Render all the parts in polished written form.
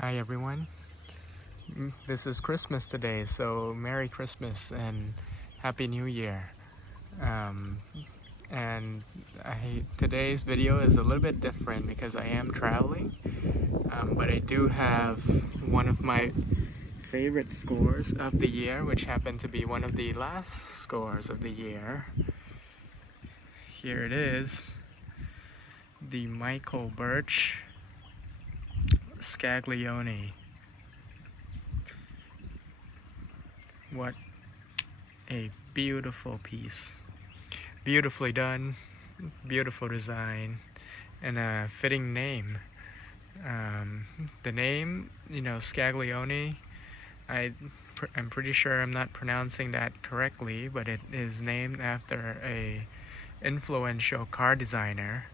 Hi everyone. This is Christmas today, so Merry Christmas and Happy New Year. Um, and today's video is a little bit different because I am traveling, but I do have one of my favorite scores of the year, which happened to be one of the last scores of the year. Here it is, the Michael Burch Scaglione. What a beautiful piece. Beautifully done, beautiful design, and a fitting name. The name, Scaglione, I'm pretty sure I'm not pronouncing that correctly, but it is named after a influential car designer.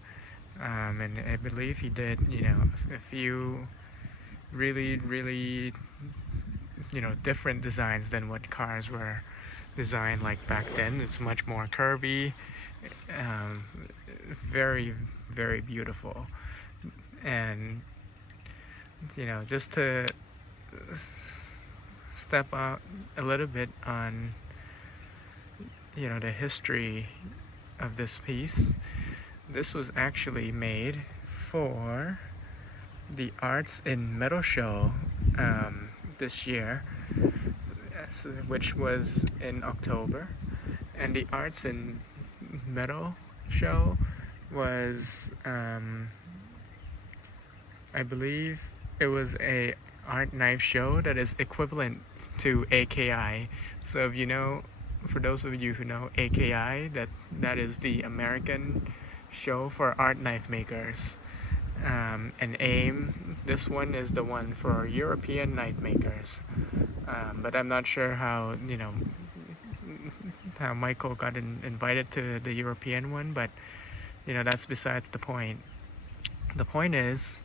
And I believe he did, a few really, different designs than what cars were designed like back then. It's much more curvy, um, very beautiful. And just to step out a little bit on the history of this piece, this was actually made for the Arts in Metal show this year, which was in October. And the Arts in Metal show was, I believe it was a art knife show that is equivalent to AKI. So for those of you who know AKI, that is the American show for art knife makers. And AIM, this one is the one for European knife makers. But I'm not sure how Michael got invited to the European one, but that's besides the point. The point is,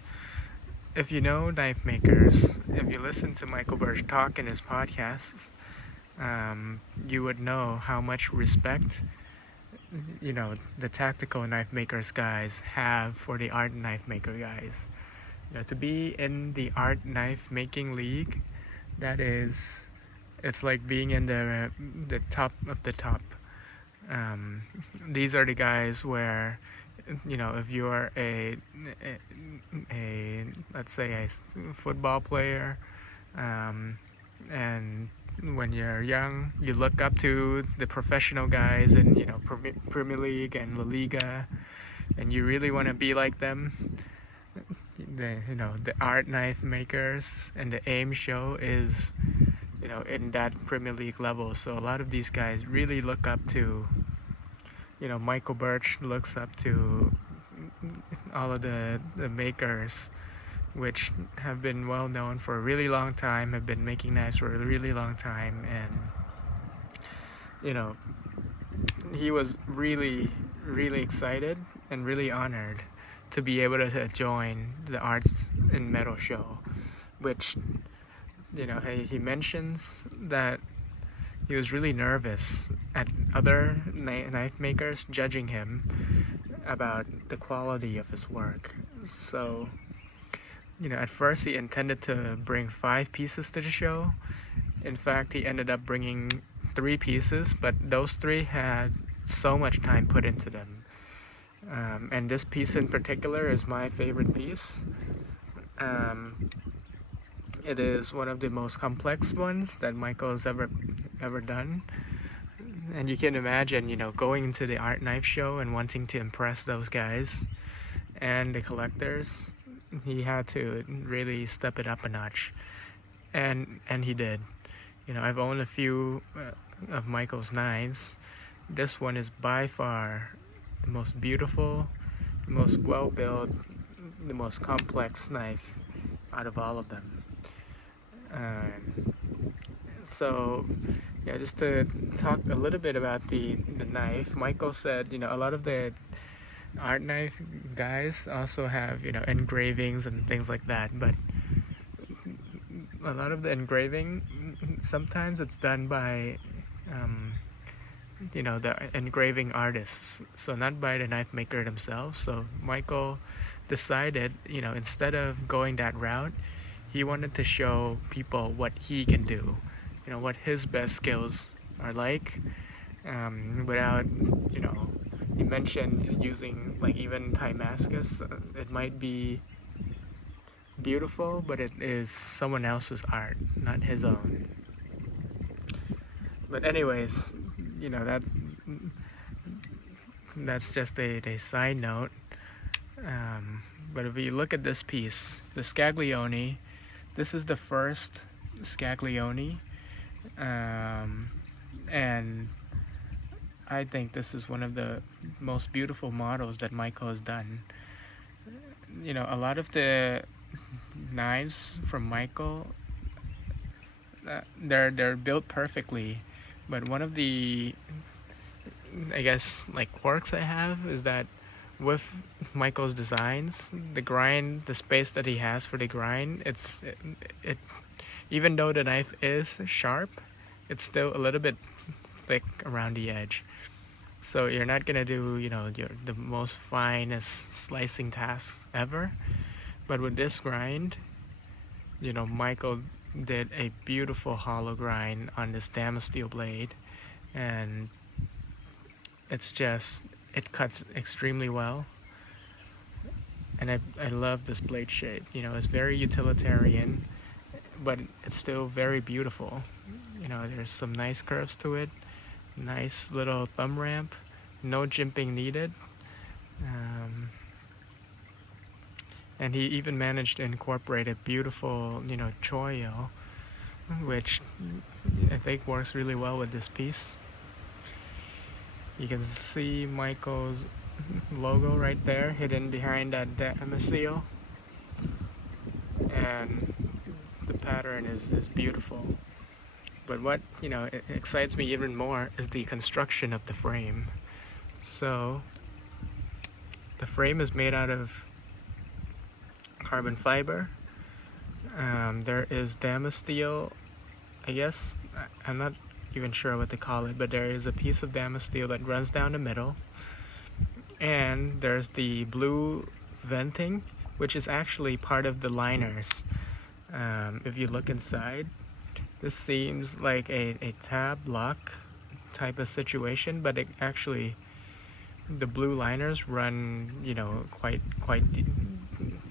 if you know knife makers, if you listen to Michael Burch talk in his podcasts, you would know how much respect the tactical knife makers guys have for the art knife maker guys. To be in the art knife making league, it's like being in the top of the top. These are the guys where if you're a let's say a football player, and when you're young, you look up to the professional guys in Premier League and La Liga, and you really want to be like them. The art knife makers and the AIM show is in that Premier League level. So a lot of these guys really look up to Michael Burch looks up to all of the makers, which have been well known for a really long time, have been making knives for a really long time. And he was really excited and really honored to be able to join the Arts in Metal show, which he mentions that he was really nervous at other knife makers judging him about the quality of his work. So at first he intended to bring 5 pieces to the show. In fact, he ended up bringing 3 pieces, but those 3 had so much time put into them. And this piece in particular is my favorite piece. It is one of the most complex ones that Michael has ever done. And you can imagine, going into the art knife show and wanting to impress those guys and the collectors. He had to really step it up a notch, and he did. I've owned a few of Michael's knives. This one is by far the most beautiful, the most well-built, the most complex knife out of all of them. So just to talk a little bit about the knife, Michael said, a lot of the art knife guys also have engravings and things like that, but a lot of the engraving, sometimes it's done by the engraving artists, so not by the knife maker themselves. So Michael decided, instead of going that route, he wanted to show people what he can do, what his best skills are like, without, you mentioned using like even Timascus. It might be beautiful, but it is someone else's art, not his own. But anyways, that's just a side note. But if you look at this piece, the Scaglione, this is the first Scaglione, and I think this is one of the most beautiful models that Michael has done. A lot of the knives from Michael, they're built perfectly, but one of the, I guess, like quirks I have is that with Michael's designs, the space that he has for the grind, it even though the knife is sharp, it's still a little bit thick around the edge. So you're not gonna do, the most finest slicing tasks ever. But with this grind, Michael did a beautiful hollow grind on this Damascus steel blade, and it cuts extremely well. And I love this blade shape. It's very utilitarian, but it's still very beautiful. There's some nice curves to it, nice little thumb ramp, no jimping needed. And he even managed to incorporate a beautiful, choyo, which I think works really well with this piece. You can see Michael's logo right there, hidden behind that Damascus, and the pattern is beautiful. But what it excites me even more is the construction of the frame. So the frame is made out of carbon fiber. There is Damascus steel, I guess. I'm not even sure what to call it, but there is a piece of Damascus steel that runs down the middle, and there's the blue venting, which is actually part of the liners. If you look inside, this seems like a tab lock type of situation, but the blue liners run, quite deep.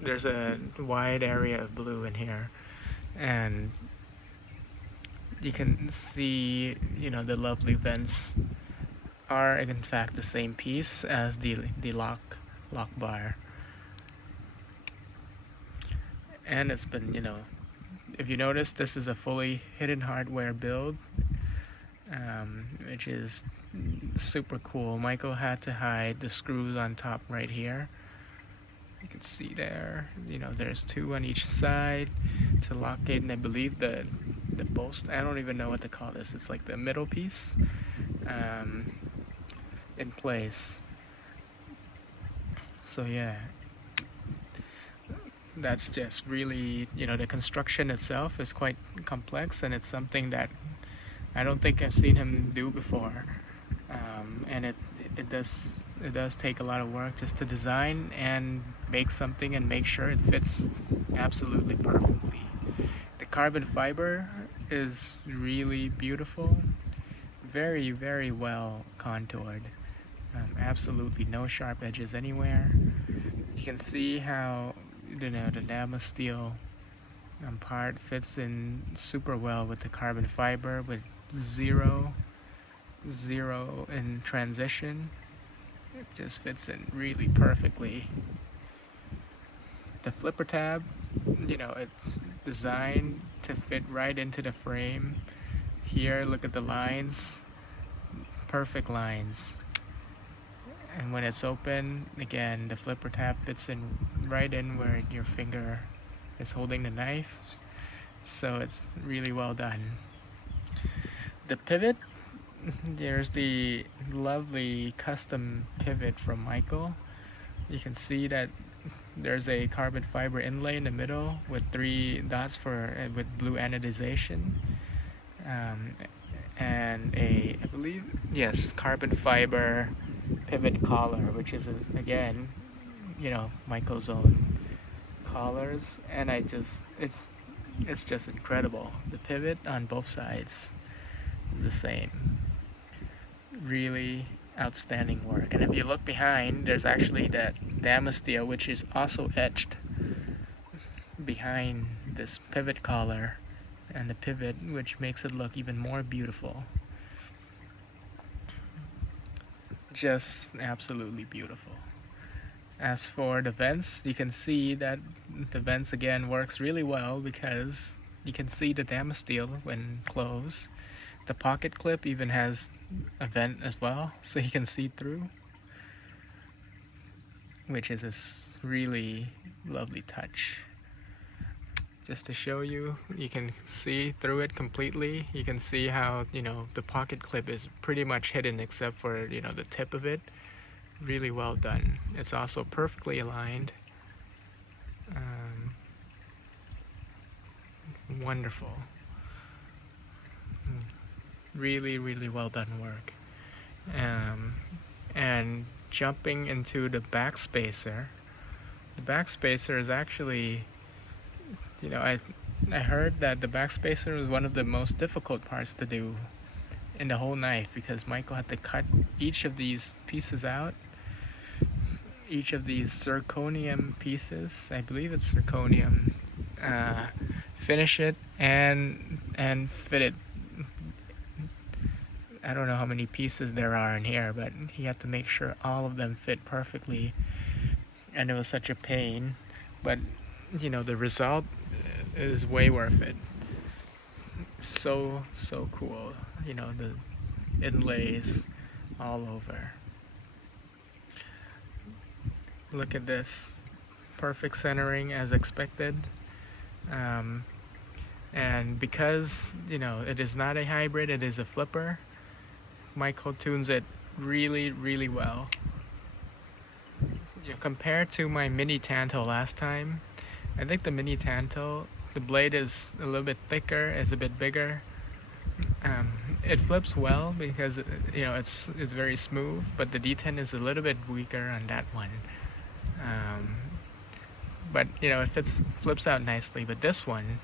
There's a wide area of blue in here, and you can see, the lovely vents are in fact the same piece as the lock bar. And it's been, if you notice, this is a fully hidden hardware build, which is super cool. Michael had to hide the screws on top right here. You can see there, there's two on each side to lock it, and I believe the post, I don't even know what to call this, it's like the middle piece, in place. So yeah, that's just really, the construction itself is quite complex, and it's something that I don't think I've seen him do before, and it does take a lot of work just to design and make something and make sure it fits absolutely perfectly. The carbon fiber is really beautiful, very, very well contoured, absolutely no sharp edges anywhere. You can see how the Damascus steel part fits in super well with the carbon fiber, with zero in transition. It just fits in really perfectly. The flipper tab, it's designed to fit right into the frame. Here, look at the lines, perfect lines. And when it's open, again, the flipper tab fits in right in where your finger is holding the knife. So it's really well done. The pivot, there's the lovely custom pivot from Michael. You can see that there's a carbon fiber inlay in the middle with 3 dots with blue anodization, and I believe, yes, carbon fiber pivot collar, which is Michael's own collars. And it's it's just incredible. The pivot on both sides is the same. Really outstanding work. And if you look behind, there's actually that damasteel, which is also etched behind this pivot collar and the pivot, which makes it look even more beautiful. Just absolutely beautiful. As for the vents, you can see that the vents again works really well because you can see the damasteel when closed. The pocket clip even has a vent as well, so you can see through, which is a really lovely touch. Just to show you, you can see through it completely. You can see how, the pocket clip is pretty much hidden except for, the tip of it. Really well done. It's also perfectly aligned. Wonderful. Really, really well done work. And jumping into the backspacer. The backspacer is actually, I heard that the backspacer was one of the most difficult parts to do in the whole knife because Michael had to cut each of these pieces out. Each of these zirconium pieces, I believe it's zirconium, finish it and fit it. I don't know how many pieces there are in here, but he had to make sure all of them fit perfectly, and it was such a pain, but the result is way worth it. So cool, the inlays all over. Look at this, perfect centering as expected. And because it is not a hybrid, it is a flipper, Michael tunes it really, really well. Compared to my mini Tanto last time, I think the mini Tanto, the blade is a little bit thicker, it's a bit bigger. It flips well because it's very smooth, but the D10 is a little bit weaker on that one. But it flips out nicely. But this one,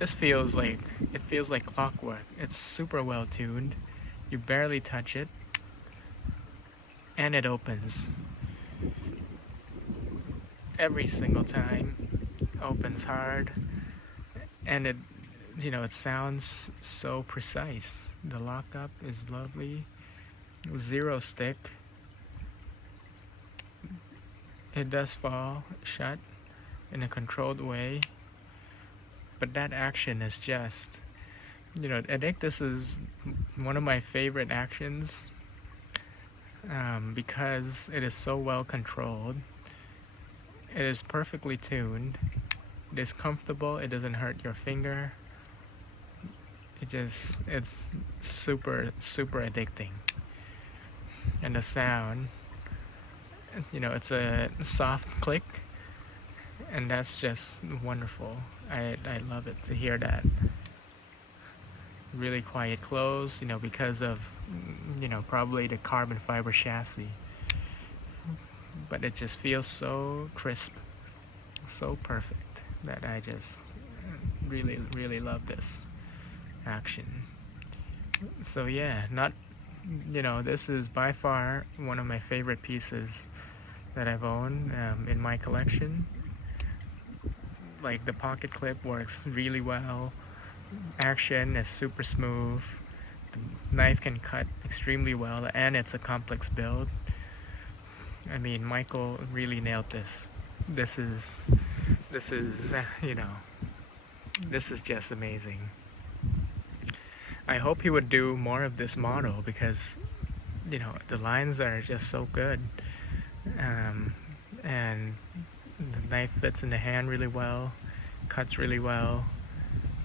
feels like clockwork. It's super well tuned. You barely touch it, and it opens every single time. Opens hard, and it sounds so precise. The lockup is lovely. Zero stick. It does fall shut in a controlled way, but that action is just, I think this is one of my favorite actions because it is so well controlled. It is perfectly tuned. It is comfortable. It doesn't hurt your finger. It's super, super addicting. And the sound, it's a soft click, and that's just wonderful. I love it to hear that. Really quiet close, because of, probably the carbon fiber chassis. But it just feels so crisp, so perfect, that I just really, really love this action. So yeah, this is by far one of my favorite pieces that I've owned in my collection. Like, the pocket clip works really well. Action is super smooth. The knife can cut extremely well, and it's a complex build. I mean, Michael really nailed this. This is this is just amazing. I hope he would do more of this model because the lines are just so good, and the knife fits in the hand really well, cuts really well,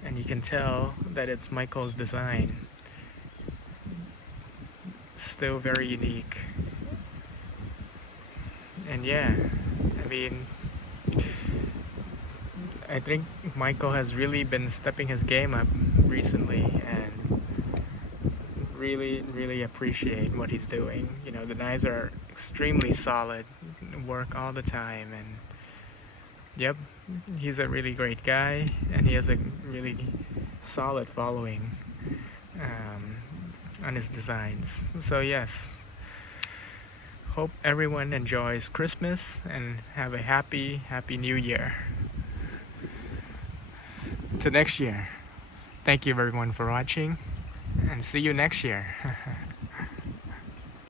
and you can tell that it's Michael's design. Still very unique. And yeah, I mean, I think Michael has really been stepping his game up recently, and really, really appreciate what he's doing. The knives are extremely solid, work all the time, and Yep, he's a really great guy, and he has a really solid following on his designs. So yes, hope everyone enjoys Christmas and have a happy new year to next year. Thank you everyone for watching, and see you next year.